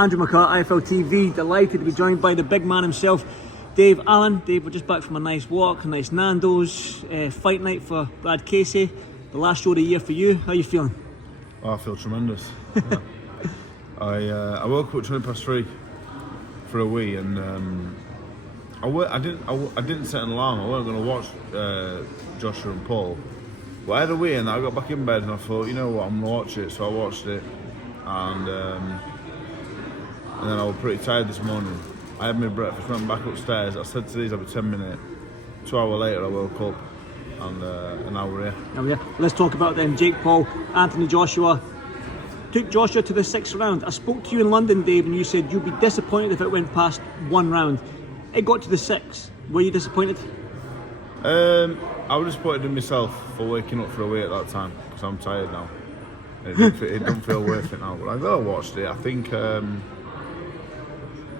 Andrew McCart, IFLTV, delighted to be joined by the big man himself, Dave Allen. Dave, we're just back from a nice walk, a nice Nando's, fight night for Brad Casey, the last show of the year for you. How are you feeling? Oh, I feel tremendous. Yeah. I woke up at 3:20 for a wee, and I didn't set an alarm. I wasn't going to watch Joshua and Paul, but I had a wee, and I got back in bed and I thought, you know what, I'm going to watch it. So I watched it, and then I was pretty tired this morning. I had my breakfast, went back upstairs. I said to these, I'll be 10 minutes. 2 hours later, I woke up, and now we're here. Oh yeah, let's talk about them. Jake Paul, Anthony Joshua. Took Joshua to the 6th round. I spoke to you in London, Dave, and you said you'd be disappointed if it went past 1 round. It got to the 6th. Were you disappointed? I was disappointed in myself for waking up for a wee at that time, because I'm tired now. It don't feel worth it now. But I gotta watched it. I think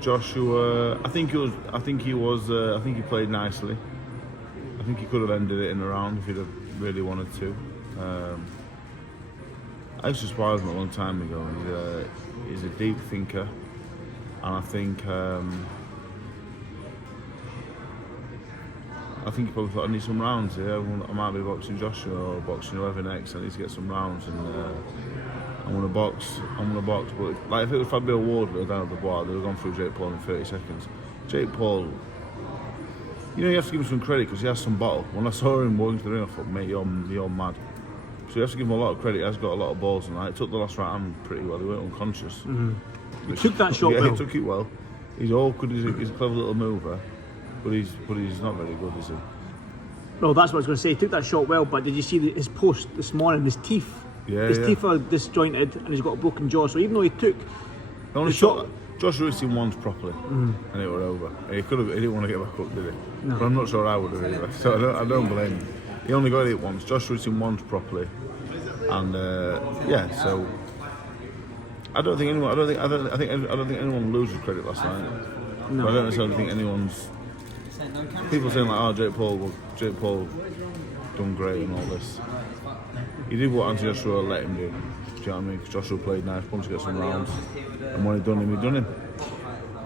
Joshua. I think he played nicely. I think he could have ended it in a round if he'd have really wanted to. I used to spar with him a long time ago, and he's a deep thinker, and I think he probably thought I need some rounds here. I might be boxing Joshua or boxing whoever next. I need to get some rounds, and I'm gonna box. But like if it was Fabio Wardley down at the bar, they'd have gone through Jake Paul in 30 seconds. Jake Paul, you know, you have to give him some credit because he has some bottle. When I saw him walking to the ring, I thought, mate, you're mad. So you have to give him a lot of credit. He has got a lot of balls, and he took the last right hand pretty well. He went unconscious. Mm-hmm. He took that shot well. Yeah, he took it well. He's awkward. He's a clever little mover, but he's not very good, is he? Well, that's what I was going to say. He took that shot well, but did you see his post this morning? His teeth. His teeth are disjointed, and he's got a broken jaw. So even though he took the shot, Joshua hit him once properly, and it was over. He didn't want to get back up, did he? No. But I'm not sure I would have either. So I don't blame him. He only got it once. Joshua hit him once properly, and So I don't think anyone loses credit last night. No. I don't necessarily think anyone's. People saying like, oh, Jake Paul done great and all this. He did what Anthony Joshua let him do. Do you know what I mean? Because Joshua played nice, wanted to get some rounds, and when he'd done him.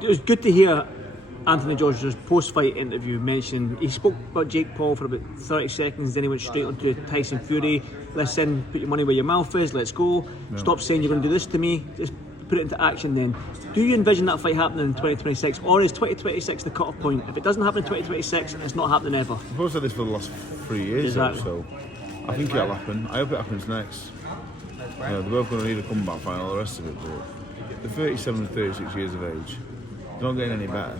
It was good to hear Anthony Joshua's post-fight interview mention. He spoke about Jake Paul for about 30 seconds, then he went straight on to Tyson Fury. Listen, put your money where your mouth is, let's go. Yeah. Stop saying you're going to do this to me, just put it into action then. Do you envision that fight happening in 2026, or is 2026 the cut-off point? If it doesn't happen in 2026, it's not happening ever. I've said this for the last 3 years, exactly. So I think it'll happen. I hope it happens next. They're both going to need a comeback fight and all the rest of it, but they're 37 and 36 years of age. They're not getting any better.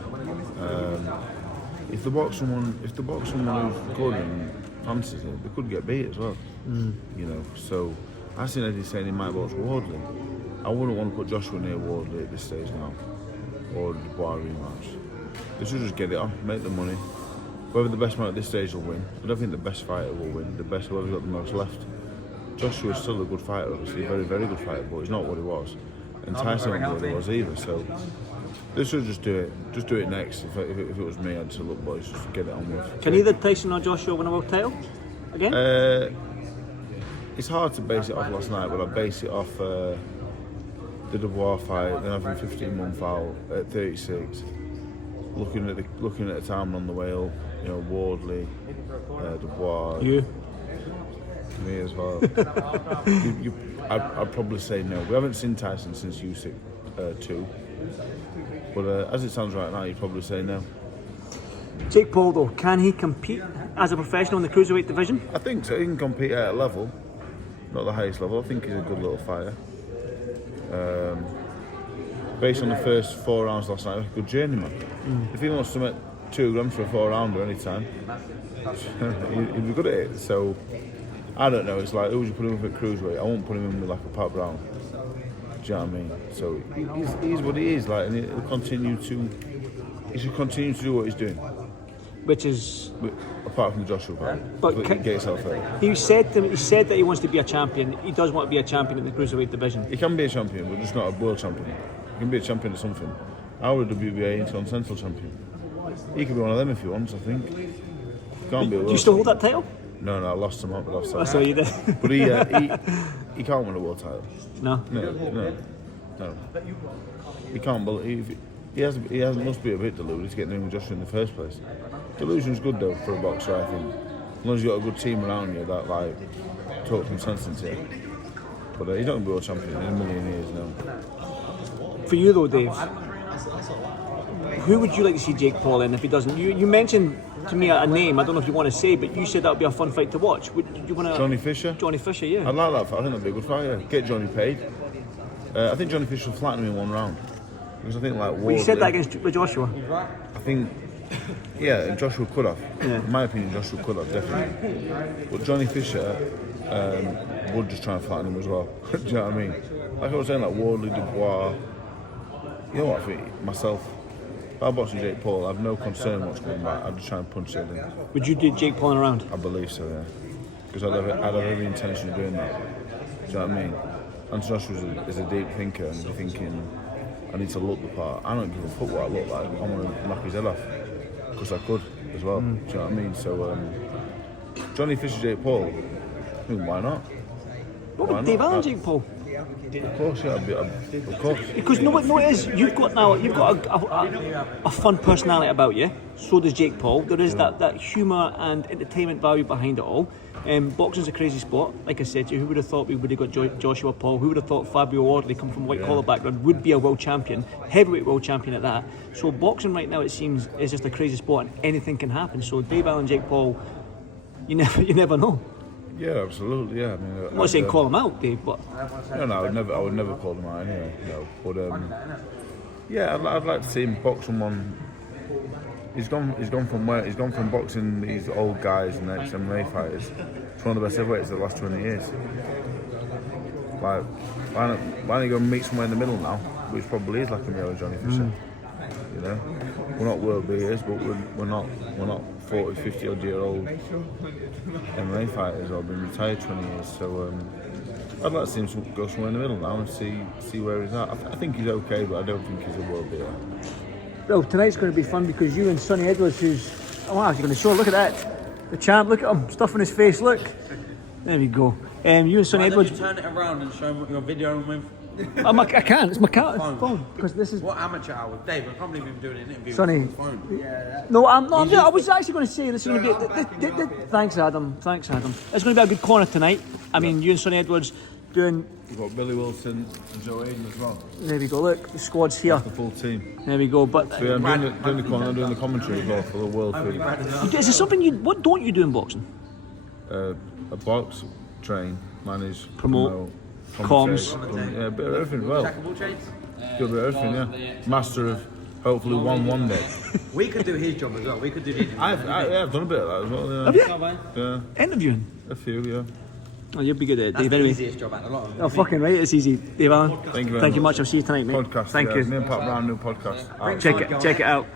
If they box someone who's good and fancies it, they could get beat as well. You know, so I seen Eddie saying he might box Wardley. I wouldn't want to put Joshua near Wardley at this stage now, or the Dubois rematch. They should just get it on, make the money. Whoever the best man at this stage will win. I don't think the best fighter will win. The best, whoever's got the most left. Joshua's still a good fighter, obviously, a very, very good fighter, but he's not what he was. And Tyson wasn't what he was either, so they should just do it. Just do it next. If it was me, I'd say, look, boys, just get it on with. Can either Tyson or Joshua win a world title again? It's hard to base it off last night, but I base it off the Dubois fight, then having 15-month out at 36. Looking at the time on the way up, you know, Wardley, Dubois. You? Me as well. I'd probably say no. We haven't seen Tyson since Usyk 2. But as it stands right now, you'd probably say no. Jake Paul, though, can he compete as a professional in the cruiserweight division? I think so. He can compete at a level, not the highest level. I think he's a good little fighter. Based on the first 4 rounds last night, a good journeyman. If he wants to make 2 grams for a 4-rounder any time, he'd be good at it. So I don't know. It's like, who would you put him with at cruiserweight? I won't put him in with like a Pat Brown. Do you know what I mean? So he's what he is, like, and he should continue to do what he's doing. Which is apart from the Joshua fight, but get yourself there. He said that he wants to be a champion. He does want to be a champion in the cruiserweight division. He can be a champion, but just not a world champion. He can be a champion of something. Our WBA Intercontinental champion. He could be one of them if he wants. I think. Can't be. Do you still hold that title? No, I lost him up. I saw you did. But he can't win a world title. No. No. He can't believe he must be a bit deluded to get in with Joshua in the first place. Delusion's good though for a boxer, I think. As long as you've got a good team around you that like talk some sense into it. But he's not going to be world champion in a million years, no. For you though, Dave, who would you like to see Jake Paul in if he doesn't? You mentioned to me a name, I don't know if you want to say, but you said that would be a fun fight to watch. Would you want to? Johnny Fisher? Johnny Fisher, yeah. I'd like that fight. I think that'd be a good fight, yeah. Get Johnny paid. I think Johnny Fisher will flatten him in one round. Because I think like Wardley, But you said that against Joshua. I think, yeah, Joshua could have. Yeah. In my opinion, Joshua could have, definitely. But Johnny Fisher would just try and flatten him as well. Do you know what I mean? Like I was saying, like Wardley, Dubois. You know what I think? Myself, if I boxing Jake Paul, I have no concern what's coming back. I'd just try and punch it in. Would you do Jake Paul in a round? I believe so, yeah. Because I'd have every intention of doing that. Do you know what I mean? Anthony Joshua is a deep thinker and he's thinking, I need to look the part. I don't give a fuck what I look like. I want to knock his head off. Because I could as well. Do you know what I mean? So, Johnny Fisher, Jake Paul, I mean, why not? What would Dave Allen, Jake Paul? Of course, yeah, of course. Because no, it is. You've got a fun personality about you. So does Jake Paul. There is that humour and entertainment value behind it all. Boxing's a crazy sport. Like I said to you, who would have thought we would have got Joshua Paul? Who would have thought Fabio Wardley, come from white collar background, would be a world champion, heavyweight world champion at that? So boxing right now, it seems, is just a crazy sport, and anything can happen. So Dave Allen, Jake Paul, you never know. Yeah, absolutely. Yeah, I mean, I'm not saying call him out, Dave, but no, I would never call him out anyway. No, but yeah, I'd like to see him box someone. He's gone from boxing these old guys and ex-MMA fighters to one of the best heavyweights of the last 20 years. Like, why don't you go and meet somewhere in the middle now, which probably is like a Mio and Johnny Fisher. You know, we're not world beaters, but we're not 40, 50 odd year old MMA fighters or been retired 20 years. So I'd like to see him go somewhere in the middle now and see where he's at. I think he's okay, but I don't think he's a world beater. well, tonight's going to be fun because you and Sonny Edwards, who's actually going to show. Look at that, the champ. Look at him, stuff on his face. Look, there we go. You and Sonny Edwards. You turn it around and show him what you're videoing with. I can't. It's McCart phone because this is what amateur hour, Dave. I can't believe him doing an interview Sonny. with his phone. Yeah. No, I'm not. I was actually going to say this is going to be. Thanks, Adam. It's going to be a good corner tonight. I mean, you and Sonny Edwards doing. You've got Billy Wilson and Joe Aiden as well. There we go. Look, the squad's here. That's the full team. There we go. But So yeah, I'm doing the corner, doing the commentary as well for the world food. is there something what don't you do in boxing? A box, train, manage, Promote, commentate, yeah, a bit of everything. Well, Jack of all trades. do a bit of everything. Yeah, master of hopefully one day. We could do his job as well. We could do the interview. I've done a bit of that as well. Yeah. Have you? Yeah, Interviewing? a few. Yeah. Oh, you'll be good at it, That's Dave. the Anyway. easiest job out of a lot of them. Oh, fucking right, it's easy. Dave Allen. Thank you very much. I'll see you tonight, mate. Podcast. Thank yeah. you. Me and Pat Brown, new podcast. Check it out.